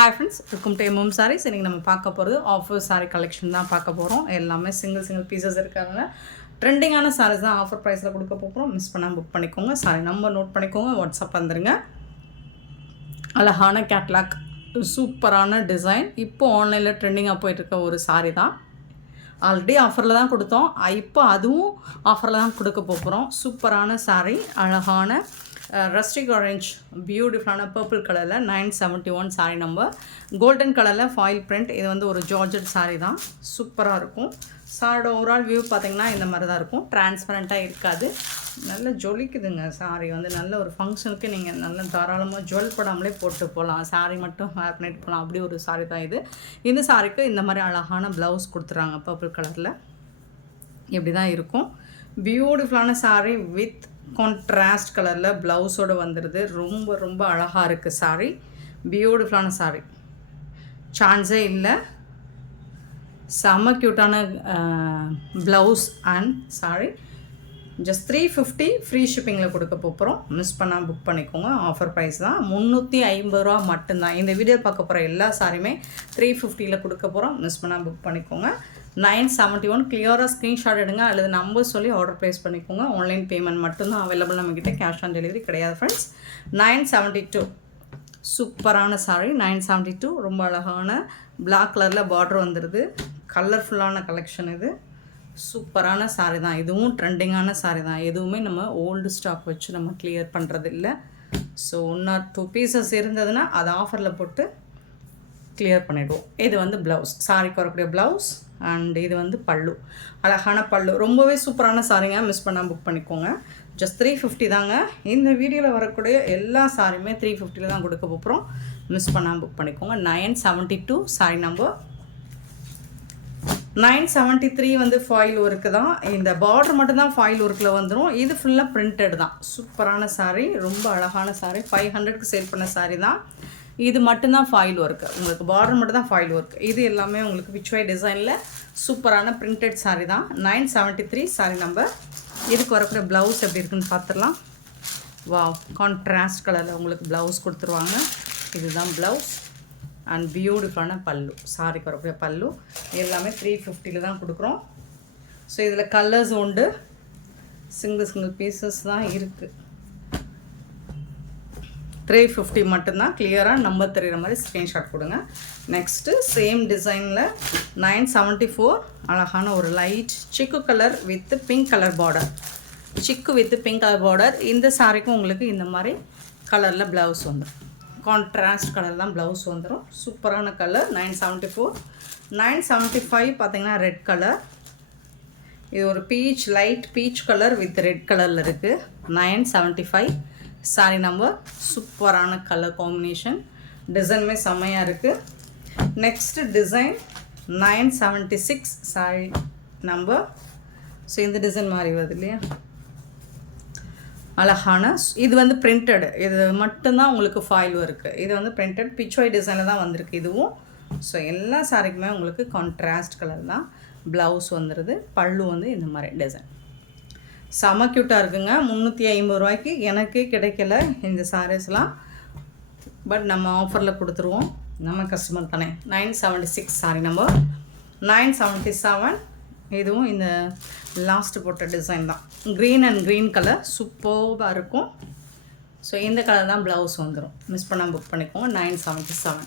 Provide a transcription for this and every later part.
Hi friends, welcome to MM Sarees. இன்னைக்கு நம்ம பார்க்க போகிறது ஆஃபர் சாரீ கலெக்ஷன் தான் பார்க்க போகிறோம். எல்லாமே சிங்கிள் பீசஸ் இருக்காங்க. ட்ரெண்டிங்கான சாரீஸ் தான் ஆஃபர் ப்ரைஸில் கொடுக்க போகிறோம். மிஸ் பண்ணாமல் புக் பண்ணிக்கோங்க. சாரி நம்பர் நோட் பண்ணிக்கோங்க. வாட்ஸ்அப் வந்துடுங்க. அழகான கேட்லாக், சூப்பரான டிசைன். இப்போது ஆன்லைனில் ட்ரெண்டிங்காக போயிட்டுருக்க ஒரு சாரீ தான். ஆல்ரெடி ஆஃபரில் தான் கொடுத்தோம். இப்போ அதுவும் ஆஃபரில் தான் கொடுக்க போகிறோம். சூப்பரான சாரீ, அழகான ரஸ்டிக் ஆரஞ்ச் பியூட்டிஃபுல்லான பர்பிள் கலரில் 971 சாரீ நம்பர். கோல்டன் கலரில் ஃபாயில் பிரிண்ட். இது வந்து ஒரு ஜார்ஜட் சாரீ தான். சூப்பராக இருக்கும். சாரியோட ஓவரால் வியூ பார்த்திங்கன்னா இந்த மாதிரி தான் இருக்கும். டிரான்ஸ்பரண்ட்டாக இருக்காது. நல்ல ஜொலிக்குதுங்க சாரீ. வந்து நல்ல ஒரு ஃபங்க்ஷனுக்கு நீங்கள் நல்ல தாராளமாக ஜுவல் படாமலே போட்டு போகலாம். சாரீ மட்டும் வேர் பண்ணிட்டு போகலாம். அப்படி ஒரு சாரீ தான் இது. இந்த சாரீக்கு இந்த மாதிரி அழகான ப்ளவுஸ் கொடுத்துறாங்க பர்பிள் கலரில். இப்படி தான் இருக்கும். பியூட்டிஃபுல்லான சாரீ வித் கான்ட்ராஸ்ட் கலரில் ப்ளவுஸோடு வந்துடுது. ரொம்ப ரொம்ப அழகாக இருக்குது சாரீ. பியூட்டிஃபுல்லான சாரீ, சான்ஸே இல்லை. செம்ம க்யூட்டான blouse and sari. Just 350 free ஷிப்பிங்கில் கொடுக்க போகிறோம். மிஸ் பண்ணால் புக் பண்ணிக்கோங்க. ஆஃபர் ப்ரைஸ் தான். 350 ரூபா மட்டும்தான். இந்த வீடியோ பார்க்க போகிற எல்லா சாரியுமே 350 கொடுக்க போகிறோம். மிஸ் பண்ணால் புக் பண்ணிக்கோங்க. 971 கிளியராக ஸ்க்ரீன்ஷாட் எடுங்க அல்லது நம்பர் சொல்லி ஆர்டர் ப்ளேஸ் பண்ணிக்கோங்க. ஆன்லைன் பேமெண்ட் மட்டும்தான் அவைலபிள் நம்மக்கிட்ட. கேஷ் ஆன் டெலிவரி கிடையாது ஃப்ரெண்ட்ஸ். 972 சூப்பரான சாரீ. 972 ரொம்ப அழகான பிளாக் கலரில் பார்டர் வந்துடுது. கலர்ஃபுல்லான கலெக்ஷன் இது. சூப்பரான சாரீ தான். இதுவும் ட்ரெண்டிங்கான சாரீ தான். எதுவுமே நம்ம ஓல்டு ஸ்டாக் வச்சு நம்ம கிளியர் பண்ணுறது இல்லை. ஸோ 1 or 2 பீசஸ் இருந்ததுன்னா அதை ஆஃபரில் போட்டு கிளியர் பண்ணிவிடுவோம். இது வந்து ப்ளவுஸ், சாரீக்கு வரக்கூடிய ப்ளவுஸ். அண்ட் இது வந்து பல்லு, அழகான பல்லு. ரொம்பவே சூப்பரான சாரீங்க. மிஸ் பண்ணால் புக் பண்ணிக்கோங்க. ஜஸ்ட் 350 தாங்க. இந்த வீடியோவில் வரக்கூடிய எல்லா சாரியுமே 350 தான் கொடுக்க போகிறோம். மிஸ் பண்ணால் புக் பண்ணிக்கோங்க. 972 சாரி நம்பர். 973 வந்து ஃபாயில் ஒர்க்கு தான். இந்த பார்டர் மட்டும்தான் ஃபாயில் ஒர்க்கில் வந்துடும். இது ஃபுல்லாக பிரிண்டட் தான். சூப்பரான சாரீ, ரொம்ப அழகான சாரீ. 500க்கு சேல் பண்ண சாரீ தான். இது மட்டும்தான் ஃபாயில் ஒர்க்கு. உங்களுக்கு பார்டர் மட்டும் தான் ஃபாயில் ஒர்க். இது எல்லாமே உங்களுக்கு விச்வை டிசைனில் சூப்பரான பிரிண்டட் சாரீ தான். 973 சாரீ நம்பர். இதுக்கு வரக்கூடிய ப்ளவுஸ் எப்படி இருக்குன்னு பார்த்துடலாம். வாவ், கான்ட்ராஸ்ட் கலரில் உங்களுக்கு ப்ளவுஸ் கொடுத்துருவாங்க. இதுதான் ப்ளவுஸ் அண்ட் பியூட்டிஃபுல்லான பல்லு. சாரிக்கு வரக்கூடிய பல்லு எல்லாமே 350 தான் கொடுக்குறோம். ஸோ இதில் கலர்ஸ் உண்டு. சிங்கிள் பீசஸ் தான் இருக்குது. 350 மட்டும்தான். கிளியராக நம்பர் தெரிகிற மாதிரி ஸ்க்ரீன்ஷாட் கொடுங்க. நெக்ஸ்ட்டு சேம் டிசைனில் 974 அழகான ஒரு லைட் சிக்கு colour with pink colour border. சிக்கு வித் பிங்க் கலர் பார்டர். இந்த சாரிக்கும் உங்களுக்கு இந்த மாதிரி கலரில் ப்ளவுஸ் வந்துடும். கான்ட்ராஸ்ட் கலர் தான் ப்ளவுஸ் வந்துடும். சூப்பரான கலர். 974. 975 பார்த்திங்கன்னா ரெட் கலர். இது ஒரு beach, light peach colour with red கலரில் இருக்குது. 975 சாரி நம்பர். சூப்பரான கலர் காம்பினேஷன். டிசைனுமே செம்மையாக இருக்குது. Next design 976 sorry number. So இந்த டிசைன் மாதிரி வருது இல்லையா, அழகான. இது வந்து பிரிண்டட். இது மட்டும்தான் உங்களுக்கு ஃபாயில் இருக்குது. இது வந்து பிரிண்டட் பிச்வாய் டிசைனில் தான் வந்திருக்கு இதுவும். ஸோ எல்லா சாரிக்குமே உங்களுக்கு கான்ட்ராஸ்ட் கலர் தான். ப்ளவுஸ் வந்துடுது. பல்லு வந்து இந்த மாதிரி டிசைன். செம க்யூட்டாக இருக்குங்க. 350 ரூபாய்க்கு எனக்கு கிடைக்கல இந்த சாரீஸ்லாம். பட் நம்ம ஆஃபரில் கொடுத்துருவோம். நம்ம கஸ்டமர் தானே. 976 சாரி நம்பர். 977 இதுவும் இந்த லாஸ்ட்டு போட்ட டிசைன் தான். க்ரீன் அண்ட் க்ரீன் கலர் சூப்பராக இருக்கும். ஸோ இந்த கலர் தான் ப்ளவுஸ் வந்துடும். மிஸ் பண்ணால் புக் பண்ணிக்கோங்க. 977.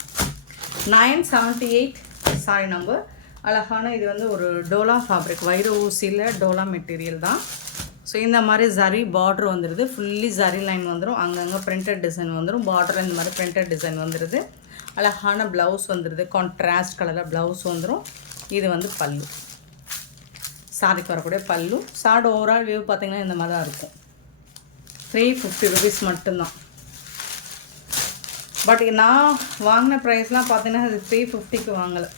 978 சாரி நம்பர். அழகான இது வந்து ஒரு டோலா ஃபேப்ரிக், வைர ஊசியில் டோலா மெட்டீரியல் தான். ஸோ இந்த மாதிரி ஜரி பார்டர் வந்துடுது. ஃபுல்லி ஜரி லைன் வந்துடும். அங்கங்கே பிரிண்டட் டிசைன் வந்துடும். பார்டரில் இந்த மாதிரி பிரிண்டட் டிசைன் வந்துடுது. அழகான ப்ளவுஸ் வந்துடுது. கான்ட்ராஸ்ட் கலரில் ப்ளவுஸ் வந்துடும். இது வந்து பல்லு, சாரிக்கு வரக்கூடிய பல்லு. சாரோட ஓவரால் வியூ பார்த்திங்கன்னா இந்த மாதிரி தான் இருக்கும். 350 ருபீஸ் மட்டும்தான். பட் நான் வாங்கின ப்ரைஸ்லாம் பார்த்தீங்கன்னா அது 350க்கு வாங்கலை.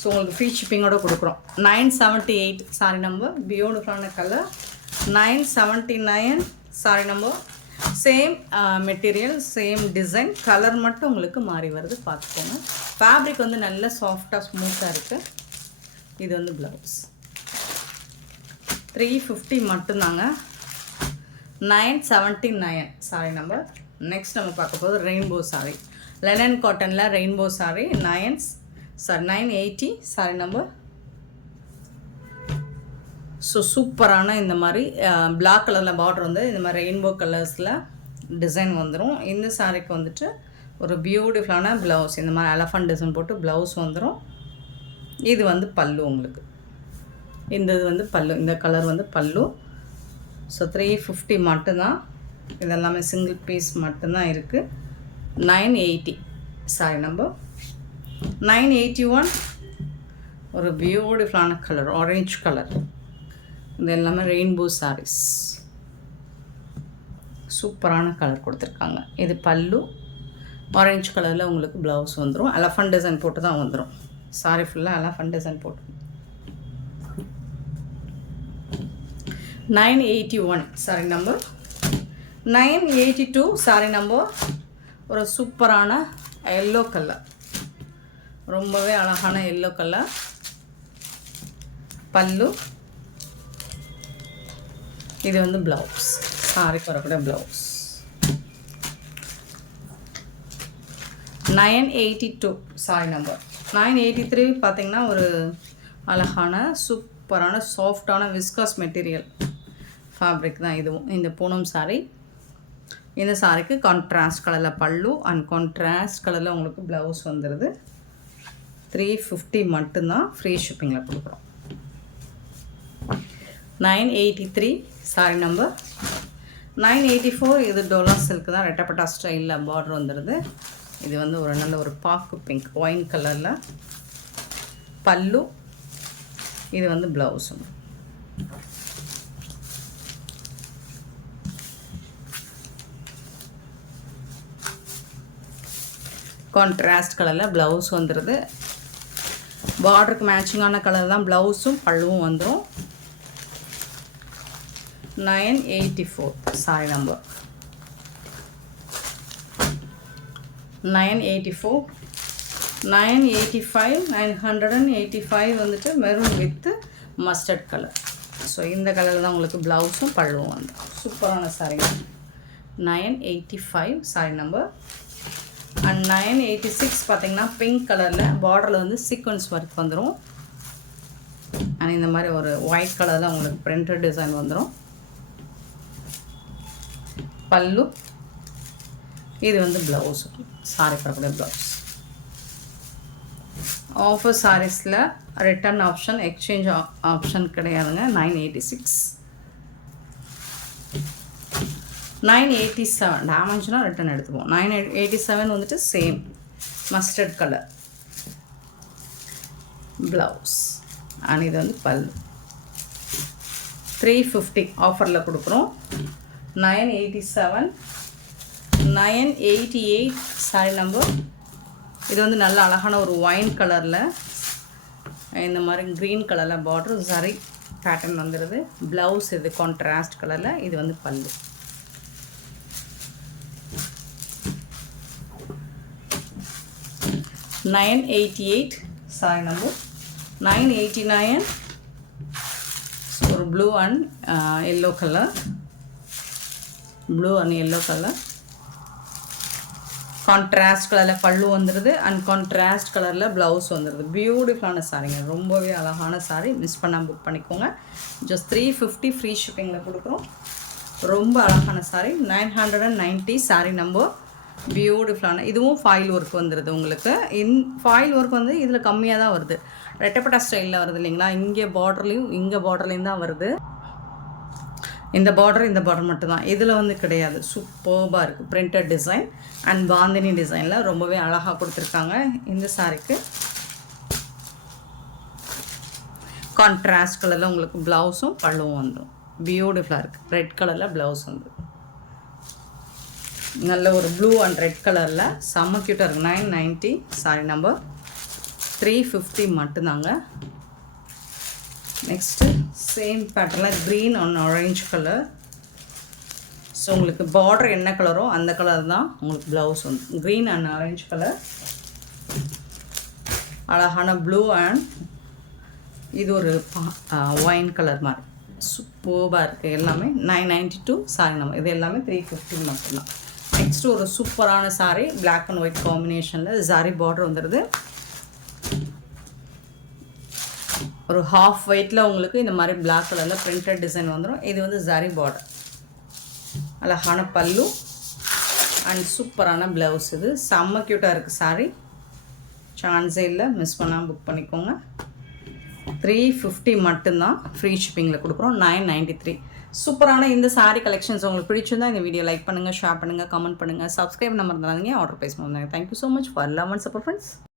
ஸோ உங்களுக்கு ஃப்ரீ ஷிப்பிங்கோடு கொடுக்குறோம். 978 சாரி நம்பர். பியூட்டிஃபுல்லான colour. 979 sorry number. Same material, same design. Colour மட்டும் உங்களுக்கு மாறி வருது, பார்த்துக்கோங்க. ஃபேப்ரிக் வந்து நல்ல சாஃப்டாக ஸ்மூத்தாக இருக்குது. இது வந்து ப்ளவுஸ். 350 மட்டும்தாங்க. 979 சாரி நம்பர். நெக்ஸ்ட் நம்ம பார்க்க போகிறது ரெயின்போ சாரி. லெனன் காட்டனில் rainbow sorry 980 sorry number. So சூப்பரான இந்த மாதிரி பிளாக் கலரில் பார்டர் வந்து இந்த மாதிரி ரெயின்போ கலர்ஸில் டிசைன் வந்துடும். இந்த சாரிக்கு வந்துட்டு ஒரு பியூட்டிஃபுல்லான ப்ளவுஸ், இந்த மாதிரி எலஃபண்ட் டிசைன் போட்டு ப்ளவுஸ் வந்துடும். இது வந்து பல்லு உங்களுக்கு. இந்த இது வந்து பல்லு, இந்த கலர் வந்து பல்லு. ஸோ 350 மட்டும்தான். இதெல்லாமே சிங்கிள் பீஸ் மட்டும்தான் இருக்குது. 980 சாரி நம்பர். 981 ஒரு பியூட்டிஃபுல்லான கலர், ஆரஞ்ச் கலர். இது எல்லாமே ரெயின்போ சாரீஸ், சூப்பரான கலர் கொடுத்துருக்காங்க. இது பல்லு, ஆரஞ்சு கலரில் உங்களுக்கு ப்ளவுஸ் வந்துடும். எலஃபண்ட் டிசைன் போட்டு தான் வந்துடும். சாரி ஃபுல்லாக எலஃபண்ட் டிசைன் போட்டு. 981 சாரி நம்பர். 982 sorry number. ஒரு சூப்பரான எல்லோ கலர், ரொம்பவே அழகான எல்லோ கலர். பல்லு, இது வந்து ப்ளவுஸ், சாரிக்கு வரக்கூடிய ப்ளவுஸ். 982 sorry number. 983 பார்த்திங்கன்னா ஒரு அழகான சூப்பரான சாஃப்டான விஸ்காஸ் மெட்டீரியல் ஃபேப்ரிக் தான் இதுவும். இந்த பூனம் சாரி. இந்த சாரிக்கு கான்ட்ராஸ்ட் கலரில் பல்லு அண்ட் கான்ட்ராஸ்ட் கலரில் உங்களுக்கு ப்ளவுஸ் வந்துடுது. 350 மட்டும்தான், ஃப்ரீ ஷிப்பிங்கில் கொடுக்குறோம். 983 சாரி நம்பர். 984 இது டோலா சில்க் தான், ரெட்டப்பட்டா ஸ்டைலில் பார்டர் வந்துடுது. இது வந்து ஒரு நல்ல ஒரு பாக்கு பிங்க் ஒயின் கலரில் பல்லு. இது வந்து ப்ளவுஸும். கான்ட்ராஸ்ட் கலரில் ப்ளவுஸ் வந்துடுது. பார்டருக்கு மேட்சிங்கான கலர் தான் ப்ளவுஸும் பல்லுவும் வந்துடும். 984 சாரி நம்பர். 984, 985, 985 வந்துட்டு maroon with mustard colour. So இந்த கலரில் தான் உங்களுக்கு ப்ளவுஸும் பல்லுவும் வந்து சூப்பரான சாரிங்க. 985 சாரி நம்பர். அண்ட் 986 பார்த்திங்கன்னா பிங்க் கலரில் பார்டரில் வந்து சீக்வன்ஸ் ஒர்க் வந்துடும். அண்ட் இந்த மாதிரி ஒரு ஒயிட் கலரில் உங்களுக்கு பிரிண்டட் டிசைன் வந்துடும். பல்லு, இது வந்து ப்ளவுஸ், சாரி வரக்கூடிய ப்ளவுஸ். ஆஃபர் சாரீஸில் ரிட்டர்ன் ஆப்ஷன், எக்ஸ்சேஞ்ச் ஆப்ஷன் கிடையாதுங்க. 986. 987 டேமேஜ்னால் ரிட்டர்ன் எடுத்துப்போம். 987 வந்துட்டு same mustard colour blouse and இது வந்து பல்லு. 350 ஆஃபரில் கொடுக்குறோம். 987, 988 சாரி நம்பர். இது வந்து நல்ல அழகான ஒரு ஒயின் கலரில் இந்த மாதிரி க்ரீன் கலரில் பார்டர் சரி பேட்டர்ன் வந்துடுது. ப்ளவுஸ் இது கான்ட்ராஸ்ட் கலரில். இது வந்து பல்லு. $988 சாரி நம்பர். 989 ஒரு blue and yellow colour, blue and yellow colour. Contrast கலரில் பல்லு வந்துடுது அண்ட் கான்ட்ராஸ்ட் கலரில் ப்ளவுஸ் வந்துடுது. பியூட்டிஃபுல்லான சாரீங்க, ரொம்பவே அழகான சாரீ. மிஸ் பண்ணால் புக் பண்ணிக்கோங்க. ஜஸ்ட் 350 ஃப்ரீ ஷிப்பிங்கில் கொடுக்குறோம். ரொம்ப அழகான சாரீ. 990 சாரீ நம்பர். பியூட்டிஃபுல்லான, இதுவும் ஃபாயில் ஒர்க் வந்துடுது உங்களுக்கு. ஃபாயில் ஒர்க் வந்து இதில் கம்மியாக தான் வருது, ரெட்டப்பட்டா ஸ்டைலில் வருது இல்லைங்களா. இங்கே பார்டர்லேயும் இங்கே பார்டர்லேயும் தான் வருது. இந்த பார்டர் மட்டும்தான், இதில் வந்து கிடையாது. சூப்பர்பாக இருக்குது. பிரிண்டட் டிசைன் அண்ட் பாந்தினி டிசைனில் ரொம்பவே அழகாக கொடுத்துருக்காங்க. இந்த சாரீக்கு கான்ட்ராஸ்ட் கலரில் உங்களுக்கு ப்ளவுஸும் பல்லுவும் வந்துடும். பியூட்டிஃபுல்லாக இருக்குது. ரெட் கலரில் ப்ளவுஸ் வந்து நல்ல ஒரு ப்ளூ அண்ட் ரெட் கலரில் செம்ம க்யூட்டாக இருக்குது. 990 சாரி நம்பர். 350 மட்டும்தாங்க. நெக்ஸ்ட்டு சேம் பேட்டர்னில் green and orange colour. So உங்களுக்கு பார்டர் என்ன கலரோ அந்த கலர் தான் உங்களுக்கு ப்ளவுஸ் வந்து. க்ரீன் அண்ட் ஆரஞ்ச் கலர், அழகான ப்ளூ அண்ட் இது ஒரு ஒயின் கலர் மாதிரி சூப்பர்பாக இருக்குது. எல்லாமே 992 சாரி நம்பர். இது எல்லாமே 350 மட்டும்தான். நெக்ஸ்ட்டு ஒரு சூப்பரான சாரீ Black and ஒயிட் காம்பினேஷனில் சாரி பார்டர் வந்துடுது. ஒரு ஹாஃப் ஒயிட்டில் உங்களுக்கு இந்த மாதிரி Black கலரில் பிரிண்டட் டிசைன் வந்துடும். இது வந்து சாரி பார்டர், அழகான பல்லு அண்ட் சூப்பரான ப்ளவுஸ். இது செம்ம க்யூட்டாக இருக்குது சாரீ. சான்ஸே இல்லை, மிஸ் பண்ணாமல் புக் பண்ணிக்கோங்க. 350 மட்டும்தான், ஃப்ரீ ஷிப்பிங்கில் கொடுக்குறோம். 993. சூப்பரான இந்த சாரீ கலெக்ஷன்ஸ் உங்களுக்கு பிடிச்சிருந்தா இந்த வீடியோ லைக் பண்ணுங்கள், ஷேர் பண்ணுங்கள், கமெண்ட் பண்ணுங்கள், சப்ஸ்கிரைப் நம்பர் இருந்தாங்க, ஆர்டர் ப்ளேஸ் பண்ணுங்கள். Thank you so much for love and support friends.